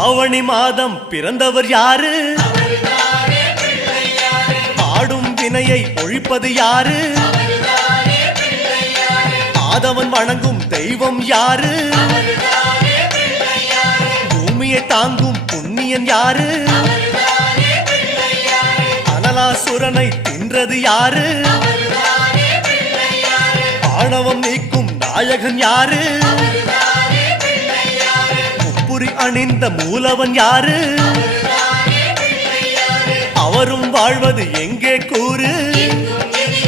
ஆவணி மாதம் பிறந்தவர் யாரு? ஆடும் வினையை ஒழிப்பது யாரு? ஆதவன் வணங்கும் தெய்வம் யாரு? பூமியை தாங்கும் புண்ணியன் யாரு? அனலாசுரனை தின்றது யாரு? ஆணவம் நீக்கும் நாயகன் யாரு? முப்புரி அணிந்த மூலவன் யாரு? அவரும் வாழ்வது எங்கே கூறு?